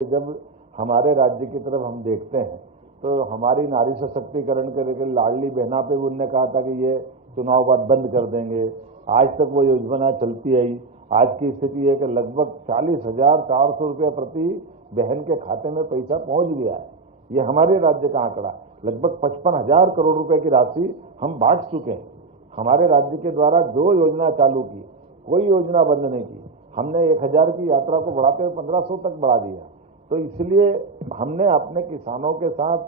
जब हमारे राज्य की तरफ हम देखते हैं तो हमारी नारी सशक्तिकरण के लेकर लाडली बहना पे उनने कहा था कि ये चुनाव बाद बंद कर देंगे। आज तक वो योजना चलती आई। आज की स्थिति है कि लगभग 40,400 रुपये प्रति बहन के खाते में पैसा पहुंच गया है। ये हमारे राज्य का आंकड़ा। लगभग 55,000 करोड़ रुपए की राशि हम बांट चुके हैं। हमारे राज्य के द्वारा जो योजना चालू की, कोई योजना बंद नहीं की। हमने 1,000 की यात्रा को बढ़ाते हुए 1,500 तक बढ़ा दिया। तो इसलिए हमने अपने किसानों के साथ,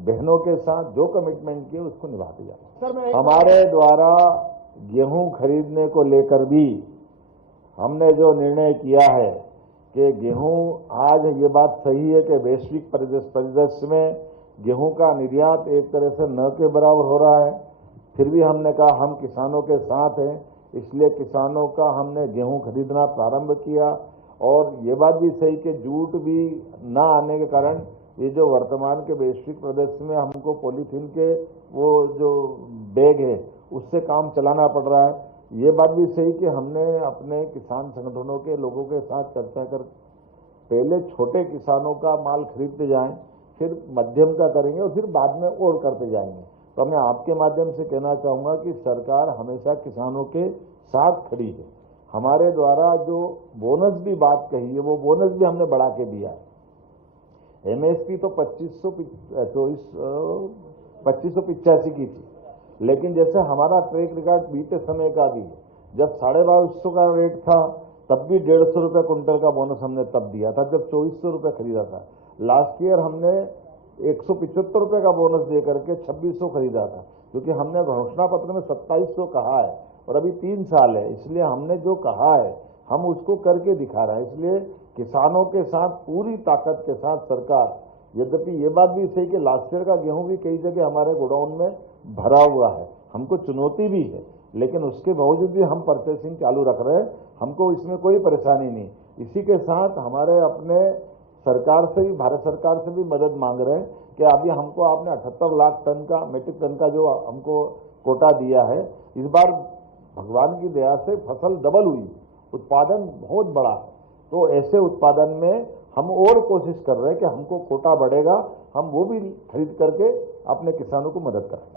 बहनों के साथ जो कमिटमेंट किए उसको निभा दिया। हमारे द्वारा गेहूं खरीदने को लेकर भी हमने जो निर्णय किया है कि गेहूं, आज ये बात सही है कि वैश्विक परिदृश्य में गेहूं का निर्यात एक तरह से न के बराबर हो रहा है। फिर भी हमने कहा हम किसानों के साथ हैं, इसलिए किसानों का हमने गेहूं खरीदना प्रारंभ किया। और ये बात भी सही कि जूट भी ना आने के कारण ये जो वर्तमान के वैश्विक परिदृश्य में हमको पॉलीथीन के वो जो बैग है उससे काम चलाना पड़ रहा है। ये बात भी सही कि हमने अपने किसान संगठनों के लोगों के साथ चर्चा कर पहले छोटे किसानों का माल खरीदते जाएं, फिर मध्यम का करेंगे और फिर बाद में और करते जाएंगे। तो मैं आपके माध्यम से कहना चाहूंगा कि सरकार हमेशा किसानों के साथ खड़ी है। हमारे द्वारा जो बोनस भी बात कही है वो बोनस भी हमने बढ़ा के दिया है। एमएसपी तो 2585 की थी, लेकिन जैसे हमारा ट्रैक रिकॉर्ड बीते समय का भी है, जब 2250 का रेट था तब भी 150 रुपये कुंटल का बोनस हमने तब दिया था जब 2400 रुपये खरीदा था। लास्ट ईयर हमने 175 रुपये का बोनस दे करके 2600 खरीदा था, क्योंकि हमने घोषणा पत्र में 2700 कहा है और अभी 3 साल है। इसलिए हमने जो कहा है हम उसको करके दिखा रहे हैं। इसलिए किसानों के साथ पूरी ताकत के साथ सरकार, यद्यपि ये बात भी सही कि लास्ट ईयर का गेहूं भी कई जगह हमारे गोडाउन में भरा हुआ है, हमको चुनौती भी है, लेकिन उसके बावजूद भी हम परचेसिंग चालू रख रहे हैं। हमको इसमें कोई परेशानी नहीं। इसी के साथ हमारे अपने सरकार से भी, भारत सरकार से भी मदद मांग रहे हैं कि अभी हमको आपने 78 लाख टन का, मीट्रिक टन का जो हमको कोटा दिया है, इस बार भगवान की दया से फसल डबल हुई, उत्पादन बहुत बड़ा है। तो ऐसे उत्पादन में हम और कोशिश कर रहे हैं कि हमको कोटा बढ़ेगा, हम वो भी खरीद करके अपने किसानों को मदद करें।